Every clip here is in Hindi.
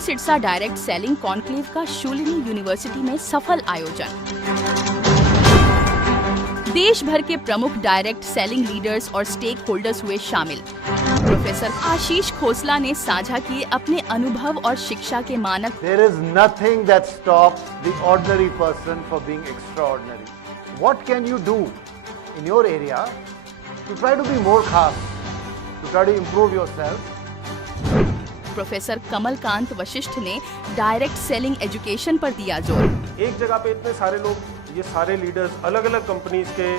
सिडसा डायरेक्ट सेलिंग कॉन्क्लेव का शूलिनी यूनिवर्सिटी में सफल आयोजन। देश भर के प्रमुख डायरेक्ट सेलिंग लीडर्स और स्टेक होल्डर्स हुए शामिल। प्रोफेसर आशीष खोसला ने साझा किए अपने अनुभव और शिक्षा के मानक। There is nothing that stops the ordinary person for being extraordinary. What can you do in your area to try to be more खास, to try to improve yourself? Professor Kamalkant Vashishtha ने डायरेक्ट सेलिंग एजुकेशन पर दिया जोर। एक जगह पे इतने सारे लोग, ये सारे लीडर्स अलग अलग कंपनीज के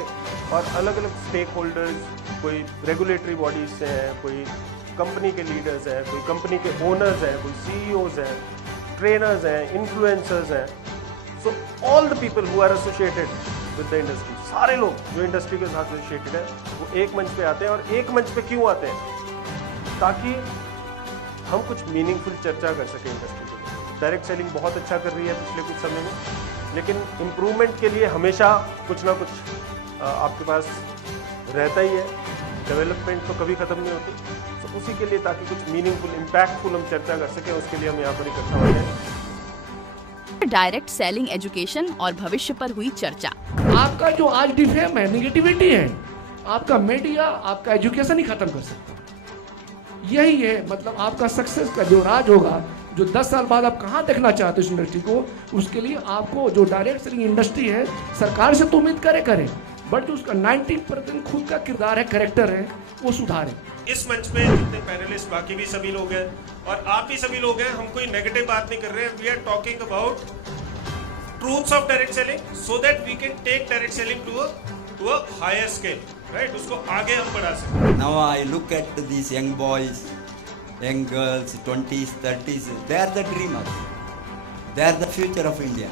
और अलग अलग स्टेक होल्डर्स, कोई रेगुलेटरी बॉडीज से हैं, कोई कंपनी के लीडर्स हैं, कोई कंपनी के ओनर्स हैं, कोई सीईओज हैं, ट्रेनर्स हैं, इन्फ्लुएंसर्स हैं। So all the people who are associated with the industry, सारे लोग जो इंडस्ट्री के साथ एसोसिएटेड है, वो एक मंच पे आते हैं। और एक मंच पे क्यों आते हैं? ताकि हम कुछ मीनिंगफुल चर्चा कर सकें इंडस्ट्री को। डायरेक्ट सेलिंग बहुत अच्छा कर रही है पिछले कुछ समय में, लेकिन इम्प्रूवमेंट के लिए हमेशा कुछ ना कुछ आपके पास रहता ही है। डेवलपमेंट तो कभी ख़त्म नहीं होती। तो उसी के लिए, ताकि कुछ मीनिंगफुल, इम्पैक्टफुल हम चर्चा कर सकें, उसके लिए हम यहाँ पर इकट्ठा हुए हैं। डायरेक्ट सेलिंग एजुकेशन और भविष्य पर हुई चर्चा। आपका जो आज डिफेम है, निगेटिविटी है, आपका मीडिया, आपका एजुकेशन ही खत्म कर सकता है। यही है मतलब आपका सक्सेस का जो राज होगा, जो 10 साल बाद आप कहाँ देखना चाहते हो इस इंडस्ट्री को, उसके लिए आपको जो डायरेक्ट सेलिंग इंडस्ट्री है, सरकार से तो उम्मीद करे, बट जो उसका 90% खुद का किरदार है, कैरेक्टर है, वो सुधारे। इस मंच पे जितने पैनलिस्ट, बाकी भी सभी लोग हैं और आप भी सभी लोग हैं, हम कोई नेगेटिव बात नहीं कर रहे हैं। We are talking about truths of direct selling so that we can take direct selling to a higher scale, right? उसको आगे हम बढ़ा सकते। Now I look at these young boys, young girls, 20s, 30s, they are the dreamers. They are the future of India.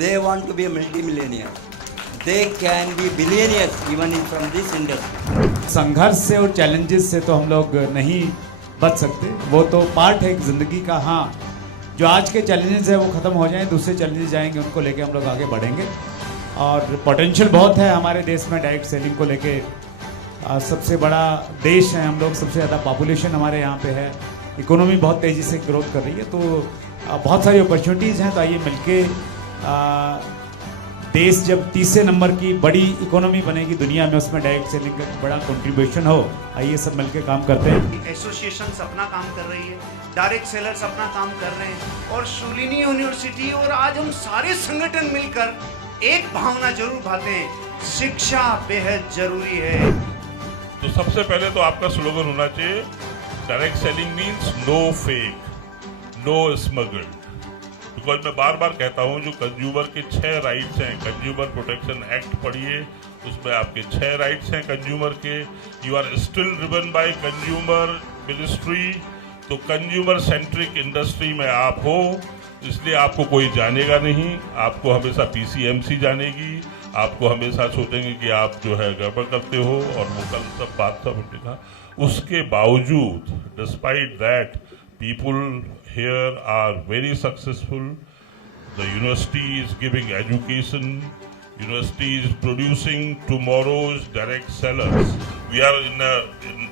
They want to be a multi-millionaire. They can be billionaires even from this industry. संघर्ष से और चैलेंजेस से तो हम लोग नहीं बच सकते, वो तो पार्ट है एक ज़िंदगी का। हाँ, जो आज के चैलेंजेस है वो ख़त्म हो जाएं, दूसरे चैलेंजेस जाएंगे, उनको लेके हम लोग आगे बढ़ेंगे। और पोटेंशियल बहुत है हमारे देश में डायरेक्ट सेलिंग को लेके। सबसे बड़ा देश है हम लोग, सबसे ज़्यादा पॉपुलेशन हमारे यहाँ पे है, इकोनॉमी बहुत तेज़ी से ग्रोथ कर रही है, तो बहुत सारी अपॉर्चुनिटीज़ हैं। तो आइए मिलके देश जब तीसरे नंबर की बड़ी इकोनॉमी बनेगी दुनिया में, उसमें डायरेक्ट सेलिंग का बड़ा कंट्रीब्यूशन हो। आइए सब मिलके काम करते हैं। एसोसिएशंस अपना काम कर रही है, डायरेक्ट सेलर्स अपना काम कर रहे हैं, और शूलिनी यूनिवर्सिटी और आज हम सारे संगठन मिलकर एक भावना जरूर भाते हैं, शिक्षा बेहद जरूरी है। तो सबसे पहले तो आपका स्लोगन होना चाहिए, direct selling means no fake, no smuggled. Because मैं बार बार कहता हूँ, जो कंज्यूमर के 6 राइट्स हैं, कंज्यूमर प्रोटेक्शन एक्ट पढ़िए, उसमें आपके 6 राइट्स हैं कंज्यूमर के। You are still driven by consumer ministry. तो कंज्यूमर सेंट्रिक इंडस्ट्री में आप हो, इसलिए आपको कोई जानेगा नहीं, आपको हमेशा पीसीएमसी जानेगी, आपको हमेशा सोचेंगे कि आप जो है गड़बड़ करते हो, और वो कल सब बात सब उठेगा। उसके बावजूद, despite that, people here are very successful. The university is giving education, university is producing tomorrow's direct sellers. We are in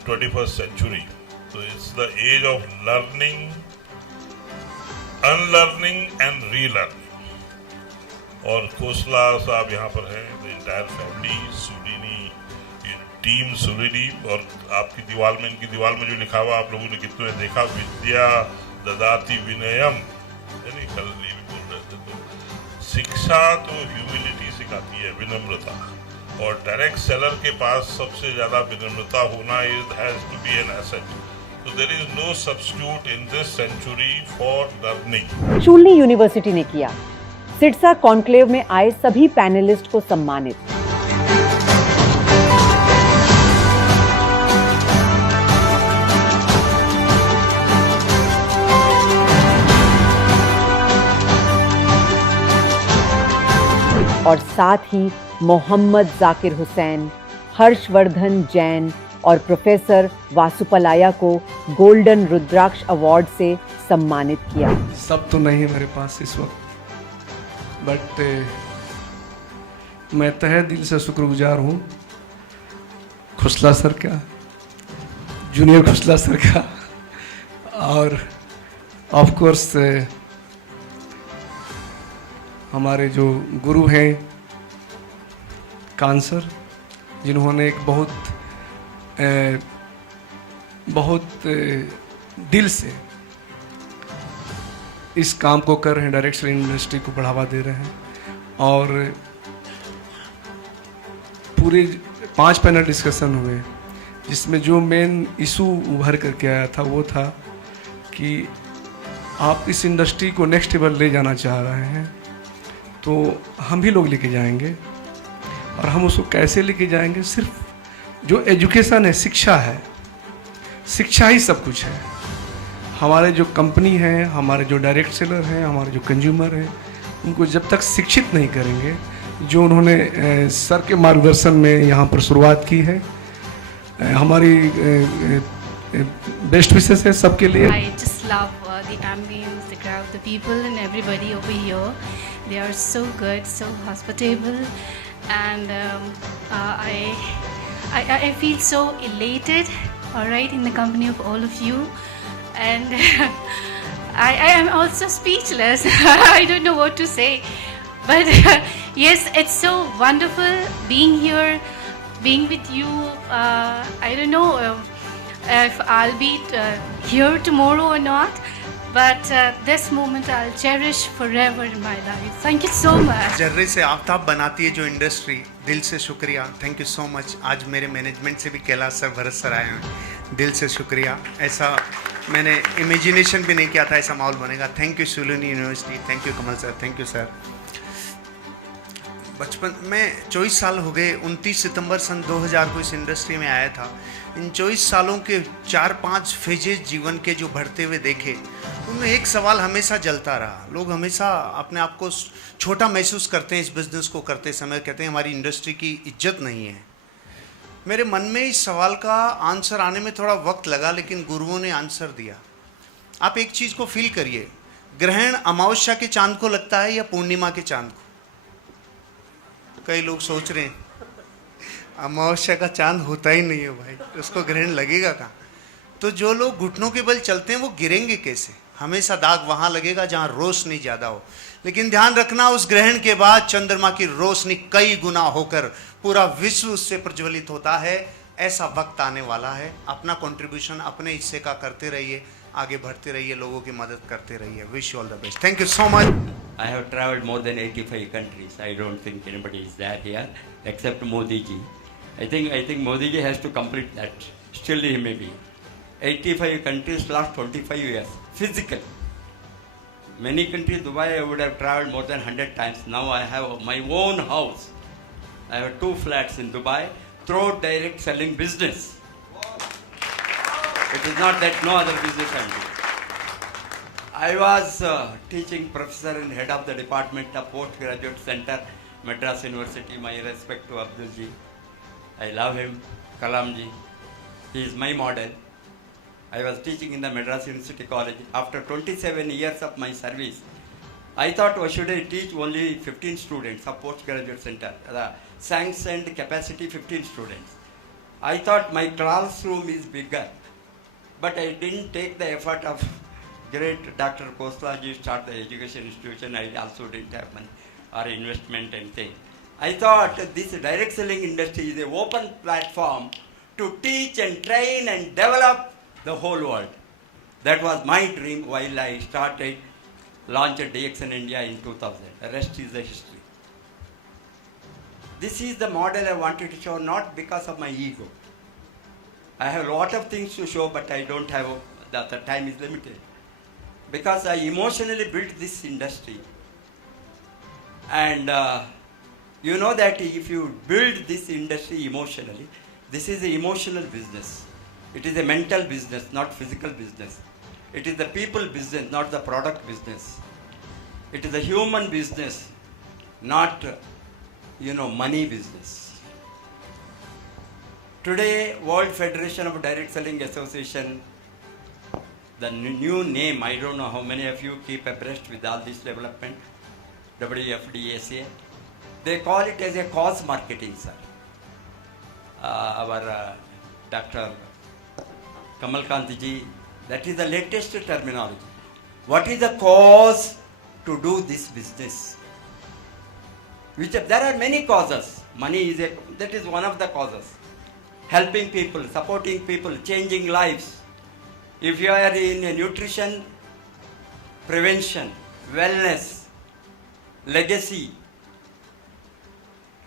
21st century, so it's the age of learning, unlearning and relearning. और खोसला साहब यहाँ पर हैं, the entire family, Shoolini team Shoolini. और आपकी दीवार में, इनकी दीवार में जो लिखा हुआ आप लोगों ने कितने देखा, विद्या ददाति विनयम, यानी कल ये भी बोल रहे थे। तो शिक्षा तो ह्यूमिलिटी सिखाती है, विनम्रता, और डायरेक्ट सेलर के पास सबसे ज़्यादा विनम्रता होना is has to be an asset. So there is no substitute in this century for learning. Shoolini university ने किया सिडसा कॉन्क्लेव में आए सभी पैनलिस्ट को सम्मानित। और साथ ही मोहम्मद जाकिर हुसैन, हर्षवर्धन जैन और प्रोफेसर वासुपलाया को गोल्डन रुद्राक्ष अवार्ड से सम्मानित किया। सब तो नहीं है मेरे पास इस वक्त, बट मैं तहे दिल से शुक्रगुजार हूँ खोसला सर का, जूनियर खोसला सर का, ऑफ कोर्स हमारे जो गुरु हैं कान सर, जिन्होंने एक बहुत दिल से इस काम को कर रहे हैं, डायरेक्ट सेलिंग इंडस्ट्री को बढ़ावा दे रहे हैं। और पूरे 5 पैनल डिस्कशन हुए, जिसमें जो मेन इशू उभर करके आया था वो था कि आप इस इंडस्ट्री को नेक्स्ट लेवल ले जाना चाह रहे हैं, तो हम भी लोग लेके जाएंगे। और हम उसको कैसे लेके जाएंगे? सिर्फ जो एजुकेशन है, शिक्षा है, शिक्षा ही सब कुछ है। हमारे जो कंपनी हैं, हमारे जो डायरेक्ट सेलर हैं, हमारे जो कंज्यूमर हैं, उनको जब तक शिक्षित नहीं करेंगे, जो उन्होंने सर के मार्गदर्शन में यहाँ पर शुरुआत की है, हमारी बेस्ट विशेस है सबके लिए। I just love the ambience, the crowd, the people and everybody over here. They are so good, so hospitable, and I feel so elated, all right, in the company of all of you, and I am also speechless. I don't know what to say, but yes, it's so wonderful being here, being with you. I don't know if I'll be here tomorrow or not, but this moment I'll cherish forever in my life. Thank you so much. जर्रे से आफ्ताब बनाती है जो इंडस्ट्री, दिल से शुक्रिया, थैंक यू सो मच। आज मेरे मैनेजमेंट से भी कैलाश सर, भरत सर आए हैं, दिल से शुक्रिया। ऐसा मैंने इमेजिनेशन भी नहीं किया था ऐसा माहौल बनेगा। Thank you Shoolini university, thank you Kamal sir, thank you sir. बचपन में 24 साल हो गए, 29 सितंबर सन 2000 को इस इंडस्ट्री में आया था। इन 24 सालों के 4-5 फेजेज जीवन के जो बढ़ते हुए देखे, उनमें एक सवाल हमेशा जलता रहा। लोग हमेशा अपने आप को छोटा महसूस करते हैं इस बिज़नेस को करते समय, कहते हैं हमारी इंडस्ट्री की इज्जत नहीं है। मेरे मन में इस सवाल का आंसर आने में थोड़ा वक्त लगा, लेकिन गुरुओं ने आंसर दिया। आप एक चीज़ को फील करिए, ग्रहण अमावस्या के चांद को लगता है या पूर्णिमा के चांद को? कई लोग सोच रहे हैं अमावस्या का चांद होता ही नहीं है भाई, उसको ग्रहण लगेगा कहाँ? तो जो लोग घुटनों के बल चलते हैं वो गिरेंगे कैसे? हमेशा दाग वहाँ लगेगा जहाँ रोशनी ज़्यादा हो। लेकिन ध्यान रखना, उस ग्रहण के बाद चंद्रमा की रोशनी कई गुना होकर पूरा विश्व उससे प्रज्वलित होता है। ऐसा वक्त आने वाला है। अपना कंट्रीब्यूशन अपने हिस्से का करते रहिए, आगे बढ़ते रहिए, लोगों की मदद करते रहिए। Wish you all the best. Thank you so much. I have traveled more than 85 countries. I don't think anybody is there here except Modi ji. I think Modi ji has to complete that. Still he may be. 85 countries last 25 years. Physical. Many countries, Dubai, I would have traveled more than 100 times. Now I have my own house. I have 2 flats in Dubai through direct selling business. It is not that no other business I do. I was teaching professor and head of the department of postgraduate center, Madras University. My respect to Abdul ji. I love him. Kalam ji. He is my model. I was teaching in the Madras University College. After 27 years of my service, I thought, why should I teach only 15 students of postgraduate center? The sanctioned capacity 15 students. I thought my classroom is bigger, but I didn't take the effort of great Dr. Khosla ji start the education institution. I also didn't have money or investment and thing. I thought this direct selling industry is an open platform to teach and train and develop the whole world. That was my dream while I started, launched DXN India in 2000. The rest is the history. This is the model I wanted to show, not because of my ego. I have a lot of things to show, but I don't have, the time is limited. Because I emotionally built this industry. And you know that if you build this industry emotionally, this is an emotional business. It is a mental business, not physical business. It is the people business, not the product business. It is a human business, not money business. Today, World Federation of Direct Selling Association, the new name, I don't know how many of you keep abreast with all this development, WFDSA, they call it as a cause marketing, sir. Our Dr. Kamal Kanti ji, that is the latest terminology. What is the cause to do this business? There are many causes. Money that is one of the causes. Helping people, supporting people, changing lives. If you are in nutrition, prevention, wellness, legacy,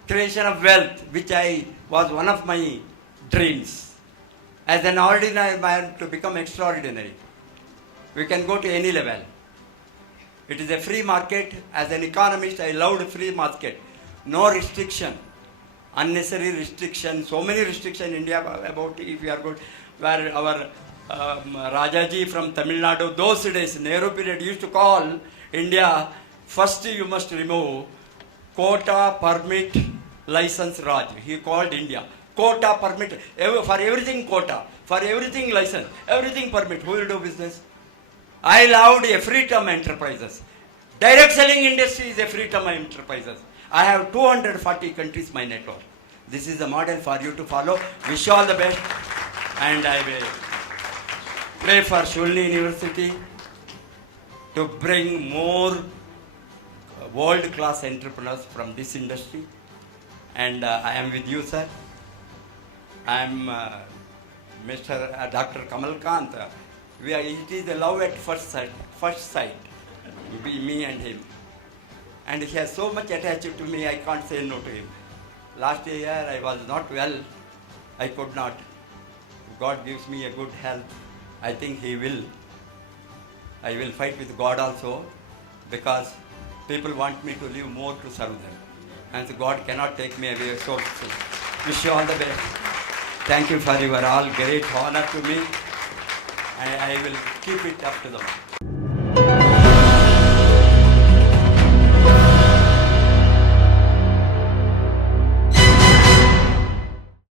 creation of wealth, which was one of my dreams. As an ordinary man to become extraordinary. We can go to any level. It is a free market. As an economist, I loved free market. No restriction, unnecessary restriction. So many restrictions in India about if you are good. Where our Rajaji from Tamil Nadu, those days, Nehru period, used to call India, first you must remove quota, permit, license, Raj. He called India. Quota, permit, for everything quota, for everything license, everything permit. Who will do business? I loved a free term enterprises. Direct selling industry is a free term enterprises. I have 240 countries my network. This is the model for you to follow. Wish you all the best. And I will pray for Shulini University to bring more world-class entrepreneurs from this industry. And I am with you, sir. I am Mr. Dr. Kamal Kant. It is a love at first sight, me and him. And he has so much attached to me, I can't say no to him. Last year I was not well, I could not. God gives me a good health. I think he will. I will fight with God also, because people want me to live more to serve them. And so God cannot take me away so soon. Wish you all the best. Thank you for your all great honor to me. I will keep it up to the mark.